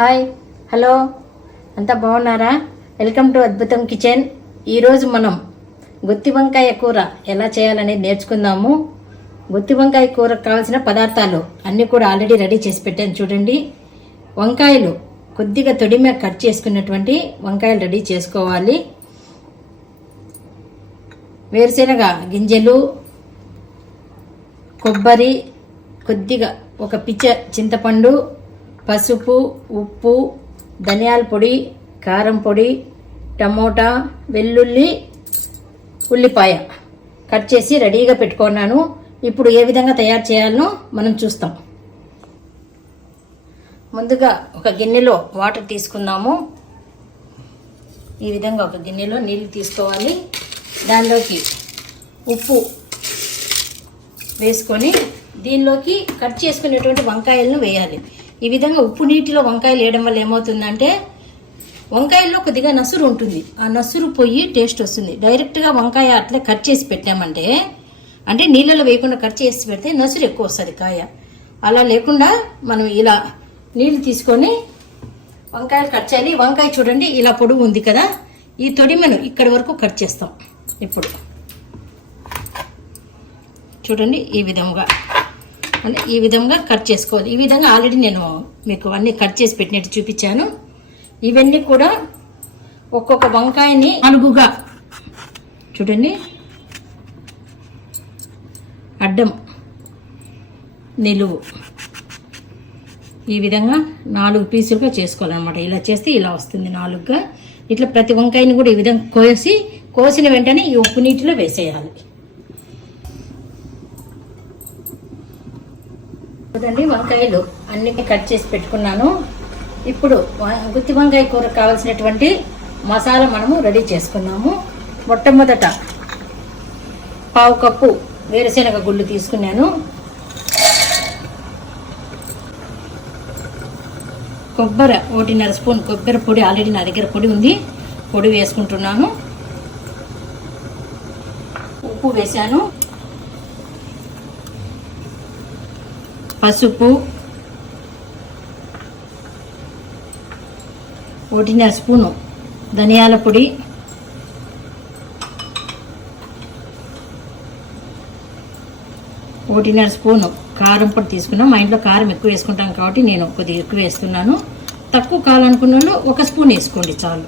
Hi hello అంతా బాగున్నారా? Welcome to అద్భుతం కిచెన్. ఈరోజు మనం గుత్తి వంకాయ కూర ఎలా చేయాలనేది నేర్చుకుందాము. గుత్తి వంకాయ కూరకు కావాల్సిన పదార్థాలు అన్నీ కూడా ఆల్రెడీ రెడీ చేసి పెట్టాను చూడండి. వంకాయలు కొద్దిగా తొడిమే కట్ చేసుకున్నటువంటి వంకాయలు రెడీ చేసుకోవాలి. వేరుశెనగ గింజలు, కొబ్బరి, కొద్దిగా ఒక పిచ్చ చింతపండు, పసుపు, ఉప్పు, ధనియాల పొడి, కారం పొడి, టమోటా, వెల్లుల్లి, ఉల్లిపాయ కట్ చేసి రెడీగా పెట్టుకున్నాను. ఇప్పుడు ఏ విధంగా తయారు చేయాలనో మనం చూస్తాం. ముందుగా ఒక గిన్నెలో వాటర్ తీసుకుందాము. ఈ విధంగా ఒక గిన్నెలో నీళ్ళు తీసుకోవాలి. దానిలోకి ఉప్పు వేసుకొని దీనిలోకి కట్ చేసుకునేటువంటి వంకాయలను వేయాలి. ఈ విధంగా ఉప్పు నీటిలో వంకాయలు వేయడం వల్ల ఏమవుతుందంటే వంకాయల్లో కొద్దిగా నసురు ఉంటుంది. ఆ నసురు పోయి టేస్ట్ వస్తుంది. డైరెక్ట్గా వంకాయ అట్లా కట్ చేసి పెట్టామంటే, అంటే నీళ్ళలో వేయకుండా కట్ చేసి పెడితే నసురు ఎక్కువ వస్తుంది కాయ. అలా లేకుండా మనం ఇలా నీళ్ళు తీసుకొని వంకాయలు కట్ చేయాలి. వంకాయ చూడండి ఇలా పొడుగు ఉంది కదా, ఈ తొడిమెను ఇక్కడి వరకు కట్ చేస్తాం. ఇప్పుడు చూడండి ఈ విధంగా, అంటే ఈ విధంగా కట్ చేసుకోవాలి. ఈ విధంగా ఆల్రెడీ నేను మీకు అన్నీ కట్ చేసి పెట్టినట్టు చూపించాను. ఇవన్నీ కూడా ఒక్కొక్క వంకాయని 4గా చూడండి, అడ్డం నిలువు ఈ విధంగా 4 పీసులుగా చేసుకోవాలన్నమాట. ఇలా చేస్తే ఇలా వస్తుంది 4గా. ఇట్లా ప్రతి వంకాయని కూడా ఈ విధంగా కోసిన వెంటనే ఈ ఉప్పు నీటిలో వేసేయాలి. చూడండి వంకాయలు అన్ని కట్ చేసి పెట్టుకున్నాను. ఇప్పుడు గుత్తి వంకాయ కూర కావాల్సినటువంటి మసాలా మనము రెడీ చేసుకున్నాము. మొట్టమొదట 1/2 కప్పు వేరుశెనగ గుళ్ళు తీసుకున్నాను. కొబ్బరి 1.5 స్పూన్ కొబ్బరి పొడి, ఆల్రెడీ నా దగ్గర పొడి ఉంది, పొడి వేసుకుంటున్నాను. ఉప్పు వేసాను, పసుపు 1.5 స్పూను, ధనియాల పొడి, 1.5 స్పూను కారం పొడి తీసుకున్నాం. మా ఇంట్లో కారం ఎక్కువ వేసుకుంటాం కాబట్టి నేను కొద్దిగా ఎక్కువ వేస్తున్నాను. తక్కువ కావాలనుకున్న వాళ్ళు 1 స్పూన్ వేసుకోండి చాలు.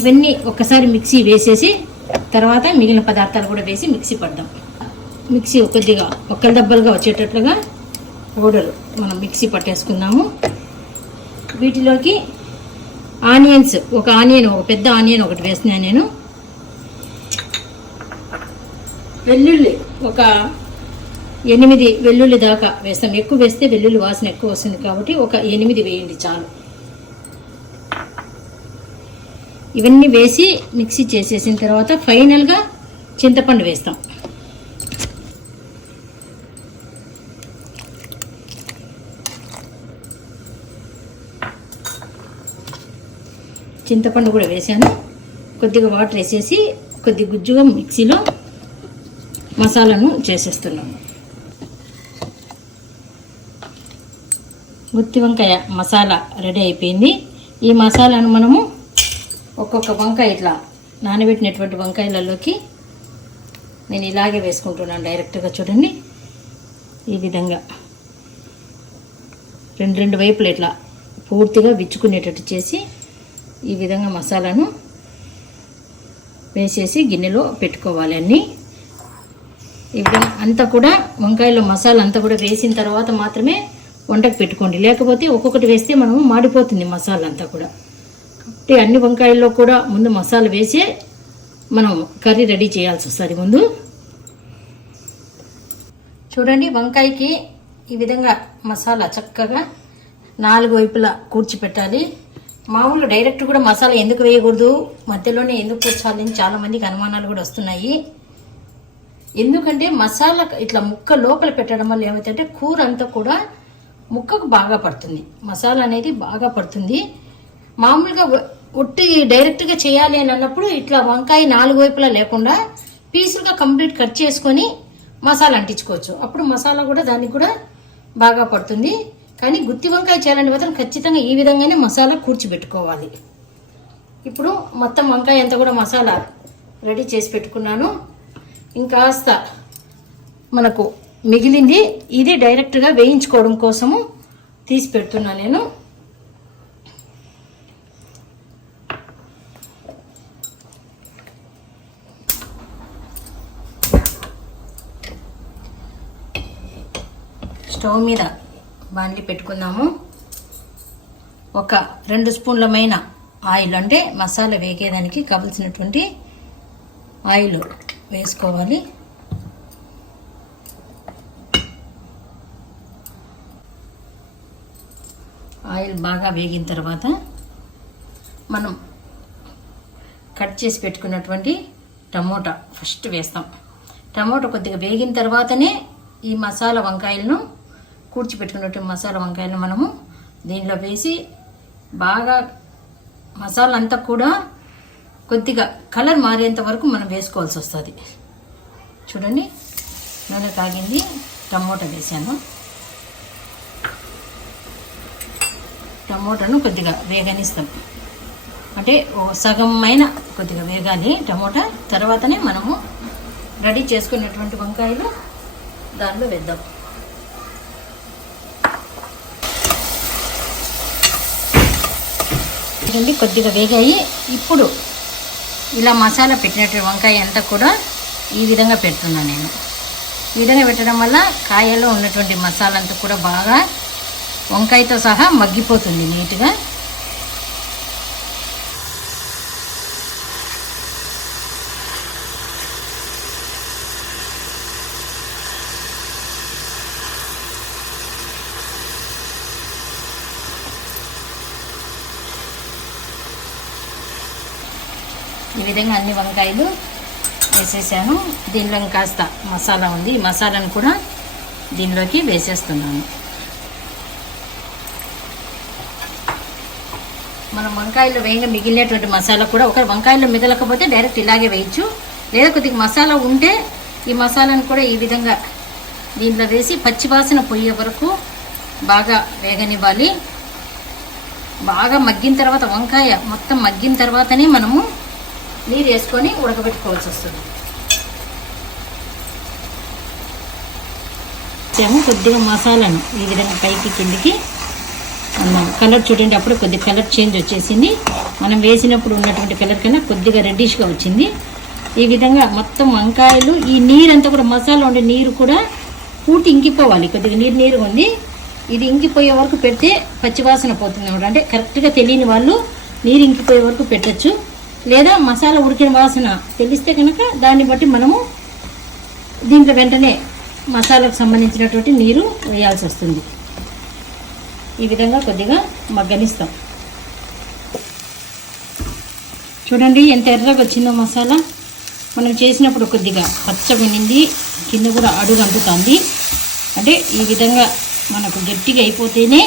ఇవన్నీ ఒకసారి మిక్సీ వేసేసి తర్వాత మిగిలిన పదార్థాలు కూడా వేసి మిక్సీ పడదాం. మిక్సీ కొద్దిగా ఒక్కల దెబ్బలుగా వచ్చేటట్లుగా పౌడర్ మనం మిక్సీ పట్టేసుకుందాము. వీటిలోకి ఆనియన్స్, ఒక పెద్ద ఆనియన్ ఒకటి వేస్తున్నాను నేను. వెల్లుల్లి ఒక 8 వెల్లుల్లి దాకా వేస్తాం. ఎక్కువ వేస్తే వెల్లుల్లి వాసన ఎక్కువ వస్తుంది కాబట్టి ఒక 8 వేయండి చాలు. ఇవన్నీ వేసి మిక్సీ చేసేసిన తర్వాత ఫైనల్గా చింతపండు వేస్తాం. చింతపండు కూడా వేసాను. కొద్దిగా వాటర్ వేసేసి కొద్ది గుజ్జుగా మిక్సీలో మసాలాను చేసేస్తున్నాము. గుత్తి వంకాయ మసాలా రెడీ అయిపోయింది. ఈ మసాలాను మనము ఒక్కొక్క వంకాయ ఇట్లా నానబెట్టినటువంటి వంకాయలలోకి నేను ఇలాగే వేసుకుంటున్నాను డైరెక్ట్గా. చూడండి ఈ విధంగా రెండు వైపులు ఇట్లా పూర్తిగా విచ్చుకునేటట్టు చేసి ఈ విధంగా మసాలాను వేసేసి గిన్నెలో పెట్టుకోవాలి. అన్నీ ఈ విధంగా అంతా కూడా వంకాయలో మసాలా అంతా కూడా వేసిన తర్వాత మాత్రమే వంటకు పెట్టుకోండి. లేకపోతే ఒక్కొక్కటి వేస్తే మనము మాడిపోతుంది మసాలా అంతా కూడా. కాబట్టి అన్ని వంకాయల్లో కూడా ముందు మసాలా వేసే మనం కర్రీ రెడీ చేయాల్సి వస్తుంది ముందు. చూడండి వంకాయకి ఈ విధంగా మసాలా చక్కగా 4 వైపులా కూర్చిపెట్టాలి. మామూలు డైరెక్ట్ కూడా మసాలా ఎందుకు వేయకూడదు, మధ్యలోనే ఎందుకు కూర్చాలి అని చాలామందికి అనుమానాలు కూడా వస్తున్నాయి. ఎందుకంటే మసాలా ఇట్లా ముక్క లోపల పెట్టడం వల్ల ఏమవుతుందంటే కూర అంతా కూడా ముక్కకు బాగా పడుతుంది. మసాలా అనేది బాగా పడుతుంది. మామూలుగా ఒట్టి డైరెక్ట్గా చేయాలి అని అన్నప్పుడు ఇట్లా వంకాయ 4 వైపులా లేకుండా పీసులుగా కంప్లీట్ కట్ చేసుకొని మసాలా అంటించుకోవచ్చు. అప్పుడు మసాలా కూడా దానికి కూడా బాగా పడుతుంది. కానీ గుత్తి వంకాయ చేయాలంటే మాత్రం ఖచ్చితంగా ఈ విధంగానే మసాలా కూర్చిపెట్టుకోవాలి. ఇప్పుడు మొత్తం వంకాయ అంతా కూడా మసాలా రెడీ చేసి పెట్టుకున్నాను. ఇంకాస్త మనకు మిగిలింది, ఇది డైరెక్ట్గా వేయించుకోవడం కోసము తీసి పెడుతున్నా నేను. స్టవ్ మీద బాండ్లీ పెట్టుకుందాము. ఒక 2 స్పూన్లమైన ఆయిల్, అంటే మసాలా వేగేదానికి కావలసినటువంటి ఆయిల్ వేసుకోవాలి. ఆయిల్ బాగా వేగిన తర్వాత మనం కట్ చేసి పెట్టుకున్నటువంటి టమోటా ఫస్ట్ వేస్తాం. టమోటా కొద్దిగా వేగిన తర్వాతనే ఈ మసాలా వంకాయలను, కూర్చిపెట్టుకున్నటువంటి మసాలా వంకాయలను మనము దీనిలో వేసి బాగా మసాలా అంతా కూడా కొద్దిగా కలర్ మారేంత వరకు మనం వేసుకోవాల్సి వస్తుంది. చూడండి, నూనె కాగింది, టమోటా వేసాను. టమోటాను కొద్దిగా వేగనిస్తాం, అంటే సగం అయినా కొద్దిగా వేగాలి టమోటా. తర్వాతనే మనము రెడీ చేసుకున్నటువంటి వంకాయలు దానిలో వేద్దాం. చూడండి, కొద్దిగా వేగాయి. ఇప్పుడు ఇలా మసాలా పెట్టినటువంటి వంకాయ అంతా కూడా ఈ విధంగా పెడుతున్నాను నేను. ఈ విధంగా పెట్టడం వల్ల కాయలో ఉన్నటువంటి మసాలా అంతా కూడా బాగా వంకాయతో సహా మగ్గిపోతుంది నీట్గా. ఈ విధంగా అన్ని వంకాయలు వేసేసాను. దీనిలో కాస్త మసాలా ఉంది, ఈ మసాలాను కూడా దీనిలోకి వేసేస్తున్నాను. మనం వంకాయలు వేయంగా మిగిలినటువంటి మసాలా కూడా, ఒక వంకాయలు మిగలకపోతే డైరెక్ట్ ఇలాగే వేయచ్చు, లేదా కొద్దిగా మసాలా ఉంటే ఈ మసాలాను కూడా ఈ విధంగా దీంట్లో వేసి పచ్చివాసన పోయే వరకు బాగా వేగనివ్వాలి. బాగా మగ్గిన తర్వాత, వంకాయ మొత్తం మగ్గిన తర్వాతనే మనము నీరు వేసుకొని ఉడకబెట్టుకోవాల్సి వస్తుంది. కొద్దిగా మసాలాను ఈ విధంగా పైకి కిందికి అన్నాం. కలర్ చూడండి, అప్పుడు కొద్దిగా కలర్ చేంజ్ వచ్చేసింది. మనం వేసినప్పుడు ఉన్నటువంటి కలర్ కన్నా కొద్దిగా రెడ్డిష్గా వచ్చింది. ఈ విధంగా మొత్తం వంకాయలు, ఈ నీరంతా కూడా మసాలా ఉండే నీరు కూడా పూర్తి ఇంకిపోవాలి. కొద్దిగా నీరు ఉంది, ఇది ఇంకిపోయే వరకు పెడితే పచ్చివాసన పోతుంది అన్నమాట. అంటే కరెక్ట్గా తెలియని వాళ్ళు నీరు ఇంకిపోయే వరకు పెట్టచ్చు, లేదా మసాలా ఉడికిన వాసన తెలిస్తే కనుక దాన్ని బట్టి మనము దీంట్లో వెంటనే మసాలాకు సంబంధించినటువంటి నీరు వేయాల్సి వస్తుంది. ఈ విధంగా కొద్దిగా మగ్గనిస్తాం. చూడండి ఎంత ఎర్రగా వచ్చిందో మసాలా. మనం చేసినప్పుడు కొద్దిగా పచ్చగా నిండి కింద కూడా అడుగు అంటుతుంది. అంటే ఈ విధంగా మనకు గట్టిగా అయిపోతేనే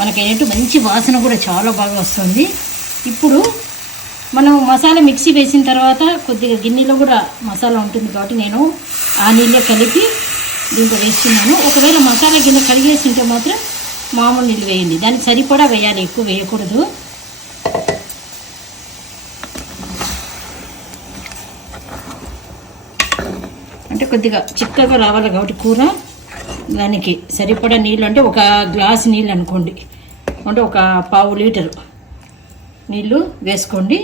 మనకైనట్టు మంచి వాసన కూడా చాలా బాగా వస్తుంది. ఇప్పుడు మనం మసాలా మిక్సీ వేసిన తర్వాత కొద్దిగా గిన్నెలో కూడా మసాలా ఉంటుంది కాబట్టి నేను ఆ నీళ్ళే కలిపి దీంట్లో వేస్తున్నాను. ఒకవేళ మసాలా గిన్నె కడిగేసింటే మాత్రం మామూలు నీళ్ళు వేయండి, దానికి సరిపడా వేయాలి, ఎక్కువ వేయకూడదు. అంటే కొద్దిగా చిక్కగా రావాలి కాబట్టి కూర, దానికి సరిపడా నీళ్ళు, అంటే ఒక గ్లాస్ నీళ్ళు అనుకోండి, అంటే ఒక 1/2 లీటరు నీళ్ళు వేసుకోండి.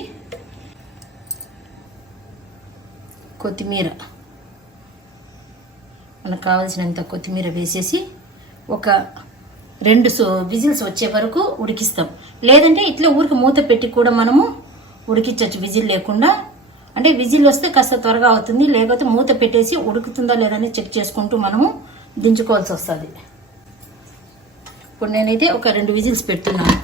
కొత్తిమీర, మనకు కావాల్సినంత కొత్తిమీర వేసేసి ఒక 2 విజిల్స్ వచ్చే వరకు ఉడికిస్తాం. లేదంటే ఇట్లా ఊరికి మూత పెట్టి కూడా మనము ఉడికించవచ్చు విజిల్ లేకుండా. అంటే విజిల్ వస్తే కాస్త త్వరగా అవుతుంది, లేకపోతే మూత పెట్టేసి ఉడుకుతుందా లేదని చెక్ చేసుకుంటూ మనము దించుకోవాల్సి వస్తుంది. ఇప్పుడు నేనైతే ఒక 2 విజిల్స్ పెడుతున్నాను.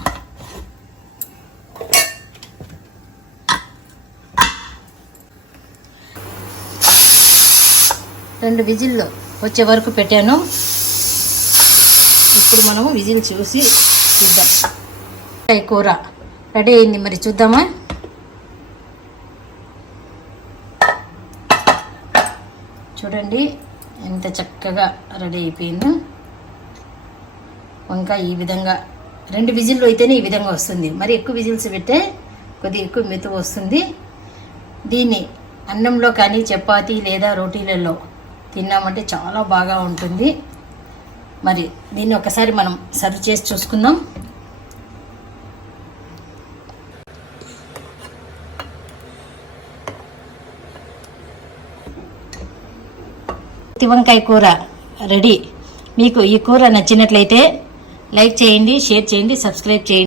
రెండు విజిల్లు వచ్చే వరకు పెట్టాను. ఇప్పుడు మనము విజిల్ చూసి చూద్దాం. కూర రెడీ అయింది, మరి చూద్దామా. చూడండి ఎంత చక్కగా రెడీ అయిపోయిందో. వంకాయ ఈ విధంగా 2 విజిల్లు అయితేనే ఈ విధంగా వస్తుంది. మరి ఎక్కువ విజిల్స్ పెట్టే కొద్దిగా ఎక్కువ మెతుకు వస్తుంది. దీన్ని అన్నంలో కానీ చపాతీ లేదా రోటీలలో తిన్నామంటే చాలా బాగా ఉంటుంది. మరి దీన్ని ఒకసారి మనం సర్వ్ చేసి చూసుకుందాం. వంకాయ కూర రెడీ. మీకు ఈ కూర నచ్చినట్లయితే లైక్ చేయండి, షేర్ చేయండి, సబ్స్క్రైబ్ చేయండి.